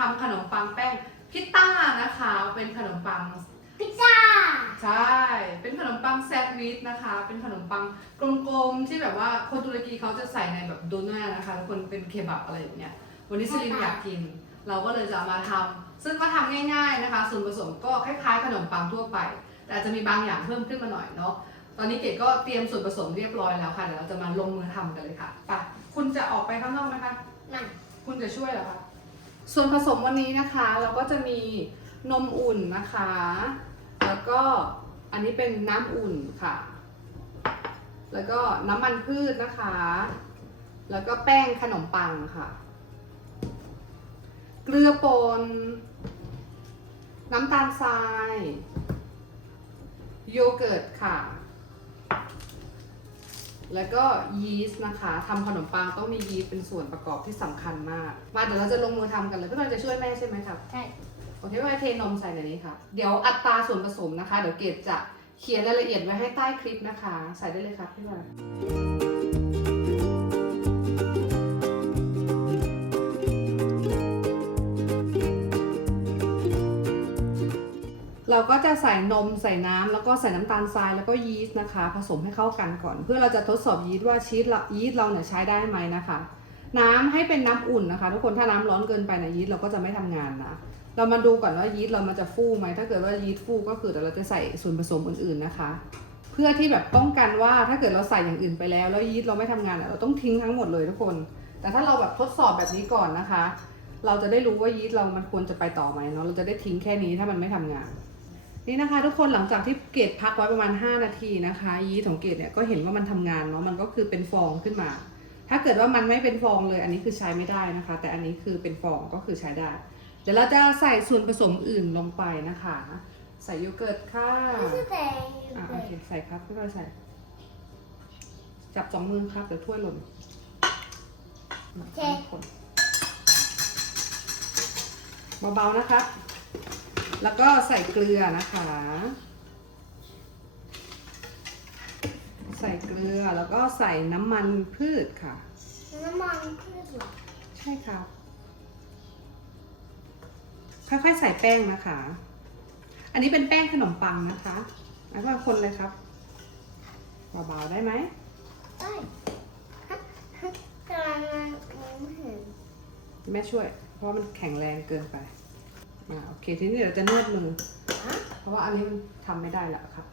ทำขนมปังแป้งพิต้านะคะ เป็นขนมปังพิซซ่าใช่ เป็นขนมปังแซนด์วิชนะคะ เป็นขนมปังกลมๆที่แบบว่าคนตุรกีเขาจะใส่ในแบบโดนัทนะคะทุกคนเป็นเคบับอะไรอย่างเงี้ยวันนี้ซิลินอยากกิน เราก็เลยจะเอามาทำซึ่งก็ทำง่าย ๆนะคะ ส่วนผสมก็คล้ายๆ ขนมปังทั่วไป แต่อาจจะมีบางอย่างเพิ่มขึ้นมาหน่อยเนาะตอนนี้เกดก็เตรียมส่วนผสมเรียบร้อยแล้วค่ะเดี๋ยวเราจะมาลงมือทำกันเลยค่ะไปคุณจะออกไปข้างนอกไหมคะมันคุณจะช่วยเหรอคะ ส่วนผสมวันนี้นะคะเราก็จะมีนมอุ่นนะคะ แล้วก็อันนี้เป็นน้ำอุ่นค่ะ แล้วก็น้ำมันพืชนะคะ แล้วก็แป้งขนมปังค่ะ เกลือป่นน้ำตาลทราย โยเกิร์ตค่ะ แล้วก็ยีสต์นะคะทำขนมปังต้องมียีสต์เป็นส่วนประกอบที่สำคัญมาก มาเดี๋ยวเราจะลงมือทำกันเลยพี่บอลจะช่วยแม่ใช่ไหมครับ ใช่ โอเคพี่บอลเทนมใส่ในนี้ค่ะ เดี๋ยวอัตราส่วนผสมนะคะ เดี๋ยวเกดจะเขียนรายละเอียดไว้ให้ใต้คลิปนะคะ ใส่ได้เลยครับพี่บอล เราก็จะใส่นมใส่น้ำแล้วก็ใส่น้ำตาลทรายแล้วก็ยีสต์นะคะ ผสมให้เข้ากันก่อน เพื่อเราจะทดสอบยีสต์ว่าชีสเรายีสต์เราเนี่ยใช้ได้ไหมนะคะ น้ำให้เป็นน้ำอุ่นนะคะ ทุกคนถ้าน้ำร้อนเกินไปนะยีสต์เราก็จะไม่ทำงานนะเรามาดูก่อนว่ายีสต์เรามันจะฟูไหมถ้าเกิดว่ายีสต์ฟูก็คือเดี๋ยวเราจะใส่ส่วนผสมอื่นๆนะคะ เพื่อที่แบบป้องกันว่าถ้าเกิดเราใส่อย่างอื่นไปแล้ว แล้วยีสต์เราไม่ทำงานเราต้องทิ้งทั้งหมดเลยทุกคน แต่ถ้าเราแบบทดสอบแบบนี้ก่อนนะคะ เราจะได้รู้ว่ายีสต์เรามันควรจะไปต่อไหมเนาะเราจะได้ทิ้งแค่นี้ถ้ามันไม่ทำงาน นี่นะคะทุกคนหลังจากที่เกดพักไว้ประมาณ 5 นาทีนะคะยีสต์ของเกดเนี่ยก็เห็นว่ามันทำงานเนาะมันก็คือเป็นฟองขึ้นมา ถ้าเกิดว่ามันไม่เป็นฟองเลย อันนี้คือใช้ไม่ได้นะคะ แต่อันนี้คือเป็นฟองก็คือใช้ได้ เดี๋ยวเราจะใส่ส่วนผสมอื่นลงไปนะคะ ใส่โยเกิร์ตค่ะไม่ใช่แต่อะโอเคใส่ครับค่อยๆใส่ จับสองมือครับเดี๋ยวถ้วยหล่นคนเบาๆนะครับ แล้วก็ใส่เกลือนะคะ ใส่เกลือแล้วก็ใส่น้ำมันพืชค่ะ น้ำมันพืชเหรอใช่ครับค่อยๆใส่แป้งนะคะ อันนี้เป็นแป้งขนมปังนะคะแล้วก็คนเลยครับเบาๆได้ไหมได้ฮะฮะกำลังมองไม่เห็นแม่ช่วย เพราะมันแข็งแรงเกินไป อ่าโอเคทีนี้เดี๋ยวเราจะนวดมือฮะเพราะว่าอันนี้มันทำไม่ได้แล้วครับ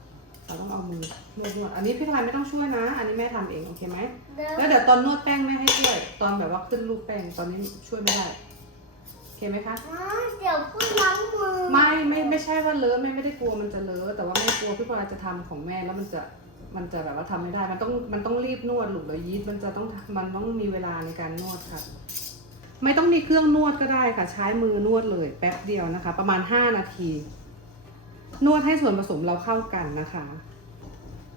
เราต้องเอามือนวดนวดอันนี้พี่พายไม่ต้องช่วยนะ อันนี้แม่ทำเองโอเคไหมเดี๋ยวแล้วเดี๋ยวตอนนวดแป้งแม่ให้ช่วย ตอนแบบว่าขึ้นรูปแป้งตอนนี้ช่วยไม่ได้โอเคไหมคะอ๋อเดี๋ยวพูดล้างมือไม่ไม่ไม่ใช่ว่าเลอะแม่ไม่ได้กลัวมันจะเลอะแต่ว่าแม่กลัวพี่พลอยจะทำของแม่แล้วมันจะมันจะแบบว่าทำไม่ได้ มันต้องมันต้องรีบนวดหลุดแล้วยีสต์มันจะต้องมันต้องมีเวลาในการนวดค่ะ ไม่ต้องมีเครื่องนวดก็ได้ค่ะ ใช้มือนวดเลยแป๊บเดียวนะคะ ประมาณ 5 นาที นวดให้ส่วนผสมเราเข้ากันนะคะ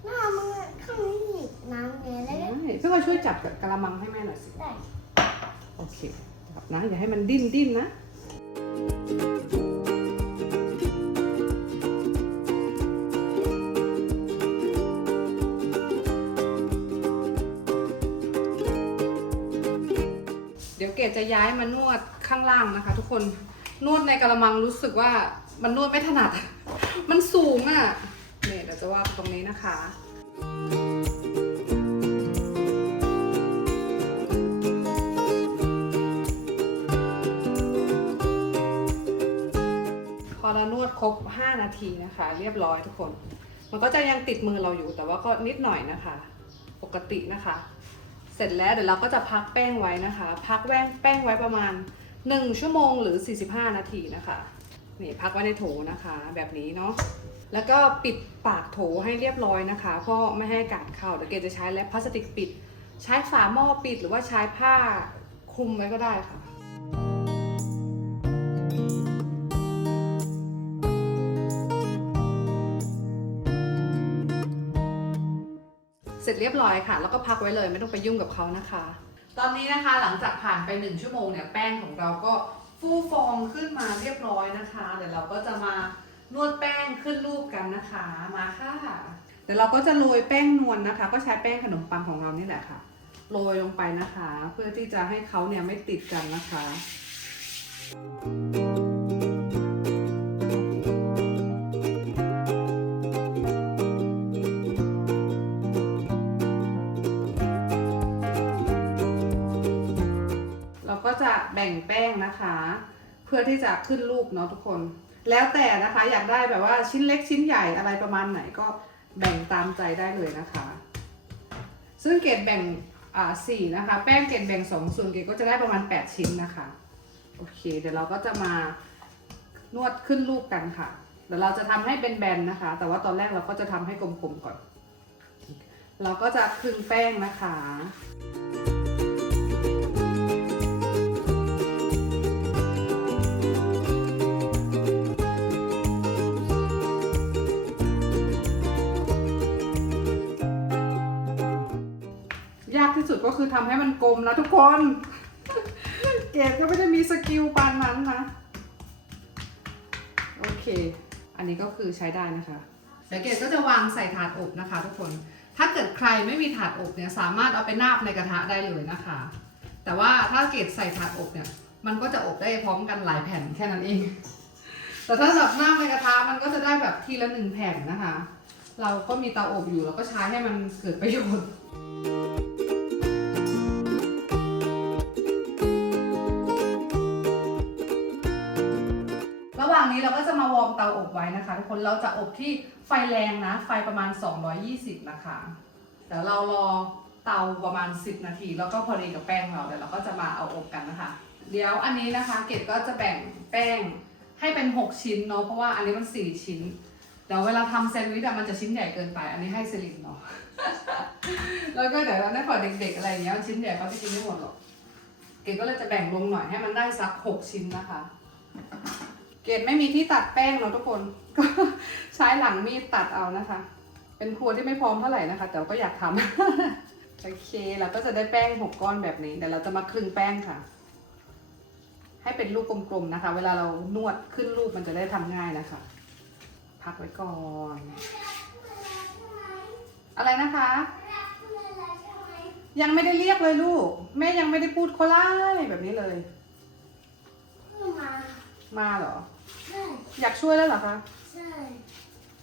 หน้ามือข้างนี้หยิบน้ำเนี่ยแล้วก็ได้พี่พลอยช่วยจับกระมังให้แม่หน่อยสิ ได้ โอเค จับนะ อย่าให้มันดิ้นดิ้นนะเดี๋ เกดจะย้ายมานวดข้างล่างนะคะ ทุกคนนวดในกระมังรู้สึกว่ามันนวดไม่ถนัด มันสูงอะ่ะเนี่ยเดี๋ยวจะวาดตรงนี้นะคะพอเรานวดครบ 5 นาทีนะคะ เรียบร้อยทุกคน มันก็จะยังติดมือเราอยู่แต่ว่าก็นิดหน่อยนะคะ ปกตินะคะ เสร็จแล้วเดี๋ยวเราก็จะพักแป้งไว้นะคะ พักแป้งแป้งไว้ประมาณ 1 ชั่วโมงหรือ 45 นาทีนะคะนี่พักไว้ในโถนะคะ แบบนี้เนาะแล้วก็ปิดปากโถให้เรียบร้อยนะคะ เพราะไม่ให้อากาศเข้าเดี๋ยวเกจะใช้แรปพลาสติกปิด ใช้ฝาหม้อปิดหรือว่าใช้ผ้าคลุมไว้ก็ได้ค่ะ เสร็จเรียบร้อยค่ะ แล้วก็พักไว้เลยไม่ต้องไปยุ่งกับเขานะคะ ตอนนี้นะคะหลังจากผ่านไป 1 ชั่วโมงเนี่ยแป้งของเราก็ฟูฟองขึ้นมาเรียบร้อยนะคะ เดี๋ยวเราก็จะมานวดแป้งขึ้นรูปกันนะคะมาค่ะเดี๋ยวเราก็จะโรยแป้งนวลนะคะ ก็ใช้แป้งขนมปังของเรานี่แหละค่ะโรยลงไปนะคะ เพื่อที่จะให้เขาเนี่ยไม่ติดกันนะคะ แบ่งแป้งนะคะ เพื่อที่จะขึ้นรูปเนาะทุกคน แล้วแต่นะคะอยากได้แบบว่าชิ้นเล็กชิ้นใหญ่อะไรประมาณไหนก็แบ่งตามใจได้เลยนะคะ ซึ่งเกดแบ่งอ่าสี่นะคะ แป้งเกดแบ่งสองส่วนเกดก็จะได้ประมาณ 8 ชิ้นนะคะโอเค เดี๋ยวเราก็จะมานวดขึ้นรูปกันค่ะเดี๋ยวเราจะทำให้เป็นแบนนะคะ แต่ว่าตอนแรกเราก็จะทำให้กลมๆก่อน เราก็จะคลึงแป้งนะคะ ดก็คือทำให้มันกลมนะทุกคน เกดก็ไม่ได้มีสกิลปานนั้นนะ โอเค อันนี้ก็คือใช้ได้นะคะ เดี๋ยวเกดก็จะวางใส่ถาดอบนะคะทุกคน ถ้าเกิดใครไม่มีถาดอบเนี่ยสามารถเอาไปนาบในกระทะได้เลยนะคะ แต่ว่าถ้าเกดใส่ถาดอบเนี่ยมันก็จะอบได้พร้อมกันหลายแผ่นแค่นั้นเอง แต่ถ้าแบบนาบในกระทะมันก็จะได้แบบทีละหนึ่งแผ่นนะคะ เราก็มีเตาอบอยู่เราก็ใช้ให้มันเกิดประโยชน์ เตาอบไว้นะคะทุกคนเราจะอบที่ไฟแรงนะ ไฟประมาณ 220 นะคะเดี๋ยวเรารอเตาประมาณ 10 นาที แล้วก็พอดีกับแป้งเราเดี๋ยวเราก็จะมาเอาอบกันนะคะ เดี๋ยวอันนี้นะคะเกดก็จะแบ่งแป้งให้เป็น 6 ชิ้นเนาะเพราะว่าอันนี้มัน 4 ชิ้นเดี๋ยวเวลาทำแซนด์วิชอะมันจะชิ้นใหญ่เกินไป อันนี้ให้เซรินเนาะ แล้วก็เดี๋ยวเราได้ขอเด็กๆอะไรอย่างเงี้ยชิ้นใหญ่เขาไปกินไม่หมดหรอก เกดก็เลยจะแบ่งลงหน่อยให้มันได้สัก6ชิ้นนะคะ เกดไม่มีที่ตัดแป้งเนาะทุกคนก็ใช้หลังมีดตัดเอานะคะ เป็นครัวที่ไม่พร้อมเท่าไหร่นะคะ แต่ก็อยากทำโอเคเราก็จะได้แป้งหกก้อนแบบนี้เดี๋ยวเราจะมาคลึงแป้งค่ะ ให้เป็นลูกกลมๆนะคะ เวลาเรานวดขึ้นรูปมันจะได้ทำง่ายนะคะ พักไว้ก่อน อะไรนะคะยังไม่ได้เรียกเลยลูก แม่ยังไม่ได้พูดโคล่ายแบบนี้เลย มา มาเหรอใช่ อยากช่วยแล้วเหรอคะ ใช่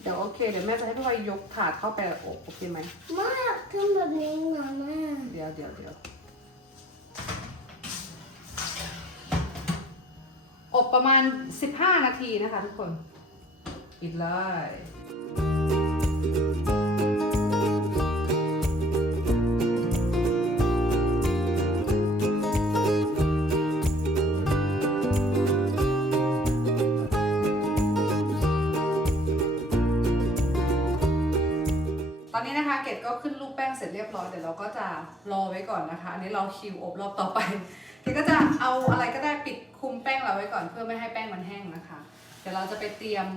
เดี๋ยวโอเค เดี๋ยวแม่จะให้พี่วายยกถาดเข้าไปอบโอเคไหม มากทำแบบนี้มาแม่เดี๋ยวเดี๋ยวเดี๋ยวอบประมาณ 15 นาทีนะคะทุกคน ปิดเลย อนนี้นะคะเกดก็ขึ้นรูปแป้งเสร็จเรียบร้อยเดี๋ยวเราก็จะรอไว้ก่อนนะคะ อันนี้เราคิวอบรอบต่อไปเกดก็จะเอาอะไรก็ได้ปิดคุมแป้งเราไว้ก่อนเพื่อไม่ให้แป้งมันแห้งนะคะ เดี๋ยวเราจะไปเตรียม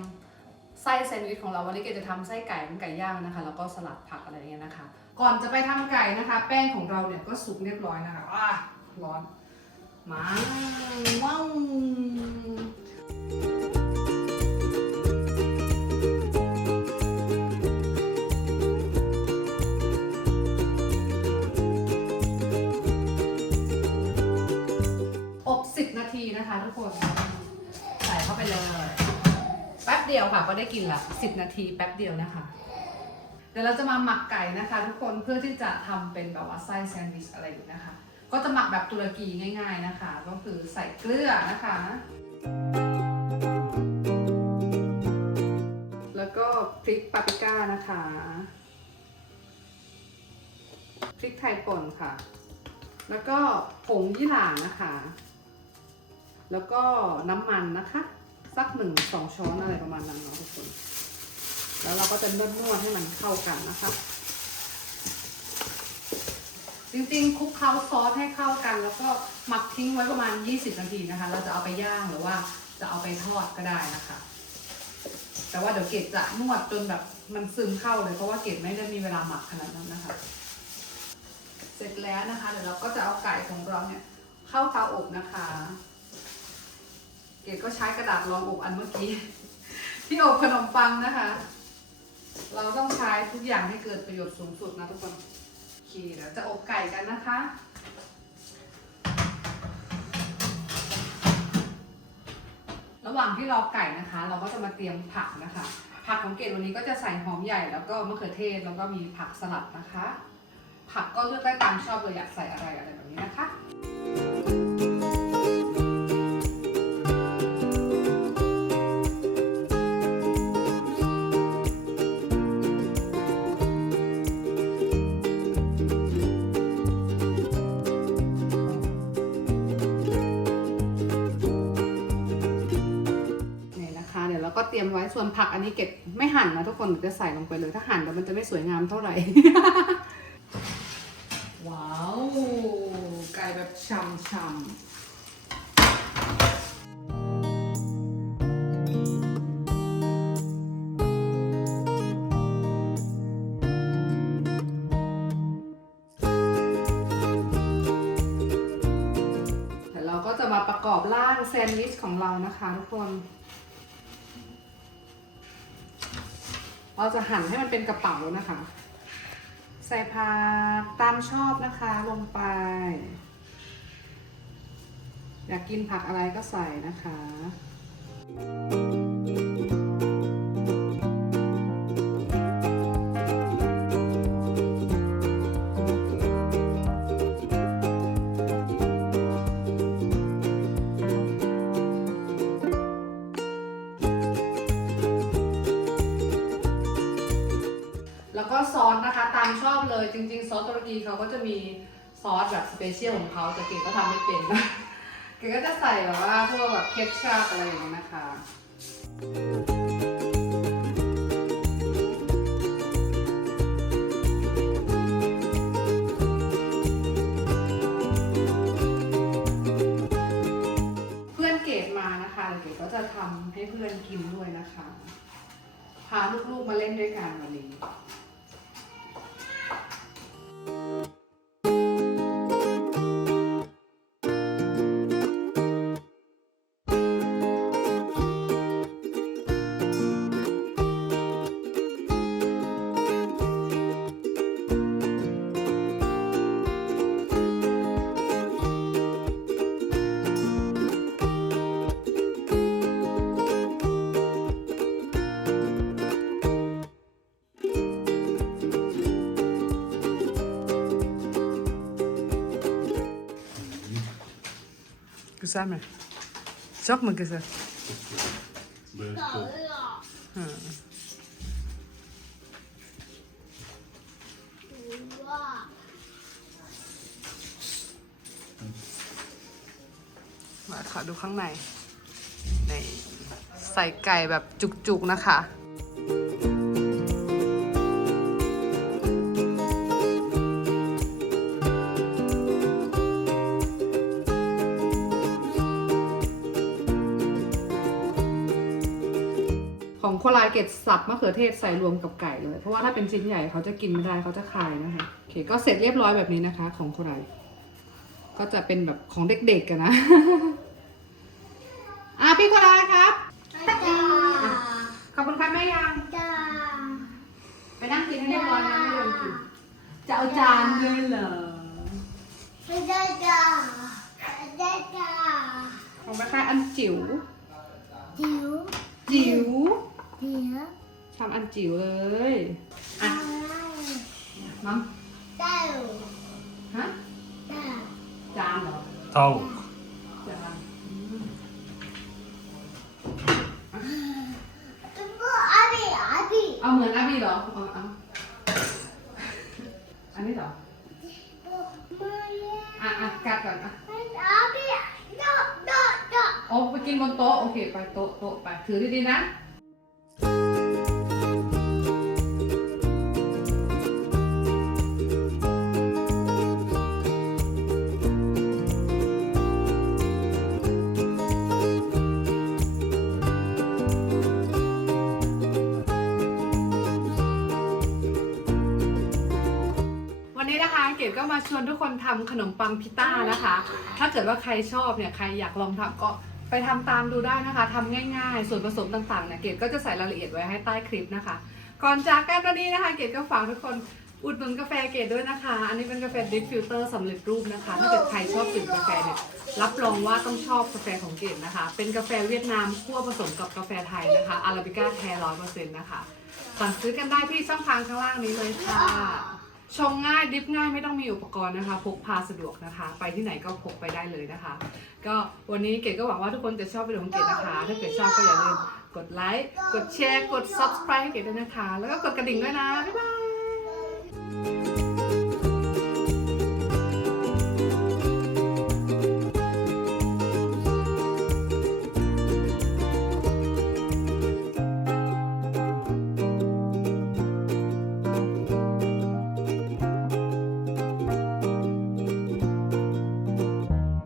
ไส้แซนด์วิชของเราวันนี้เกจะทำไส้ไก่เป็นไก่ย่างนะคะ แล้วก็สลัดผักอะไรเงี้ยนะคะ ก่อนจะไปทำไก่นะคะ แป้งของเราเนี่ยก็สุกเรียบร้อยนะคะอะร้อนมาว้าว 10 นาทีนะคะทุกคน ใส่เข้าไปเลย แป๊บเดียวค่ะก็ได้กินละ10 นาทีแป๊บเดียวนะคะ เดี๋ยวเราจะมาหมักไก่นะคะ ทุกคนเพื่อที่จะทำเป็นแบบว่าไส้แซนด์วิชอะไรอยู่นะคะ ก็จะหมักแบบตุรกีง่าย ๆนะคะ ก็คือใส่เกลือนะคะ แล้วก็พริกปาปริก้านะคะพริกไทยป่นค่ะ แล้วก็ผงยี่หร่านะคะ แล้วก็น้ำมันนะคะ สักหนึ่งสองช้อนอะไรประมาณนั้นเนาะทุกคน แล้วเราก็จะนวดนวดให้มันเข้ากันนะคะ จริงๆคลุกเคล้าซอสให้เข้ากัน แล้วก็หมักทิ้งไว้ประมาณ 20 นาทีนะคะ เราจะเอาไปย่างหรือว่าจะเอาไปทอดก็ได้นะคะ แต่ว่าเดี๋ยวเกดจะนวดจนแบบมันซึมเข้าเลยเพราะว่าเกดไม่ได้มีเวลาหมักขนาดนั้นนะคะ เสร็จแล้วนะคะเดี๋ยวเราก็จะเอาไก่ของเราเนี่ยเข้าเตาอบนะคะ เกดก็ใช้กระดาษรองอบอันเมื่อกี้ ที่อบขนมปังนะคะ เราต้องใช้ทุกอย่างให้เกิดประโยชน์สูงสุดนะทุกคนโอเคเดี๋ยวจะอบไก่กันนะคะหว่างที่รอไก่นะคะ เราก็จะมาเตรียมผักนะคะ ผักของเกดวันนี้ก็จะใส่หอมใหญ่แล้วก็มะเขือเทศแล้วก็มีผักสลัดนะคะ ผักก็เลือกได้ตามชอบเลยอยากใส่อะไรอะไรแบบนี้นะคะ ไว้ ส่วนผักอันนี้เก็บไม่หั่นนะทุกคนจะใส่ลงไปเลย ถ้าหั่นแล้วมันจะไม่สวยงามเท่าไหร่ ว้าว ไก่แบบช่ำๆเดี๋ยวเราก็จะมาประกอบร่างแซนด์วิชของเรานะคะทุกคน เราจะหั่นให้มันเป็นกระเป๋านะคะ ใส่ผักตามชอบนะคะลงไป อยากกินผักอะไรก็ใส่นะคะ จริงๆ ซอสตุรกีเขาก็จะมีซอสแบบสเปเชียลของเขาแต่เก๋ก็ทำไม่เป็นนะ เก๋ก็จะใส่แบบว่าพวกแบบเคปชัพอะไรอย่างเงี้ยนะคะเพื่อนเกดมานะคะเก๋ก็จะทำให้เพื่อนกินด้วยนะคะ พาลูกๆมาเล่นด้วยกันวันนี้ Güzel mi? Çok mu güzel? Böyle ต่อ çok Hı. ว่ามาขอดูข้างในในใส่ไก่แบบจุกๆนะคะ ของโคลายเกตสับมะเขือเทศใส่รวมกับไก่เลย เพราะว่าถ้าเป็นชิ้นใหญ่เขาจะกินไม่ได้เขาจะคายนะคะโอเคก็เสร็จเรียบร้อยแบบนี้นะคะ ของโคลายก็จะเป็นแบบของเด็กๆกันนะอะพี่โคลายครับจ้าขอบคุณครับแม่ยังจ้าไปนั่งกินให้เรียบร้อยนะไม่เดินกินจะเอาจานเลยเหรอไม่ได้จ้าไม่ได้จ้าของแม่ค้าอันจิ๋ว จิ๋ว จิ๋ว จิ๋วทำอันจิ๋วเลยอะอะไรมัมเต้าฮะเต้าจานเหรอ tavuk. จานอืม Bu abi abi. เอาเหมือนอาบีเหรอเอาเอาอันนี้เหรอ Bu böyle. อะอะกัดก่อนอะ Abi no no no. โอ้ไปกินบนโต๊ะโอเคไปโต๊ะโต๊ะไปถือดีๆนะ ดก็มาชวนทุกคนทำขนมปังพิต้านะคะ ถ้าเกิดว่าใครชอบเนี่ยใครอยากลองทำก็ไปทำตามดูได้นะคะทำง่ายๆ ส่วนผสมต่างๆเนี่ยเกดก็จะใส่รายละเอียดไว้ให้ใต้คลิปนะคะ ก่อนจากกันวันนี้นะคะ เกดก็ฝากทุกคนอุดหนุนกาแฟเกดด้วยนะคะ อันนี้เป็นกาแฟดิฟฟิลเตอร์สำเร็จรูปนะคะ ถ้าเกิดใครชอบดื่มกาแฟเนี่ยรับรองว่าต้องชอบกาแฟของเกดนะคะ เป็นกาแฟเวียดนามคั่วผสมกับกาแฟไทยนะคะอาราบิก้าแท้ร้อยเปอร์เซ็นต์นะคะสั่งซื้อกันได้ที่ช่องทางข้างล่างนี้เลยค่ะ ชงง่ายดิฟง่ายไม่ต้องมีอุปกรณ์นะคะ พกพาสะดวกนะคะ ไปที่ไหนก็พกไปได้เลยนะคะ ก็วันนี้เกดก็หวังว่าทุกคนจะชอบวิดีโอของเกดนะคะ ถ้าเกิดชอบก็อย่าลืมกดไลค์กดแชร์กด subscribe ให้เกดด้วยนะคะ แล้วก็กดกระดิ่งด้วยนะบ๊ายบาย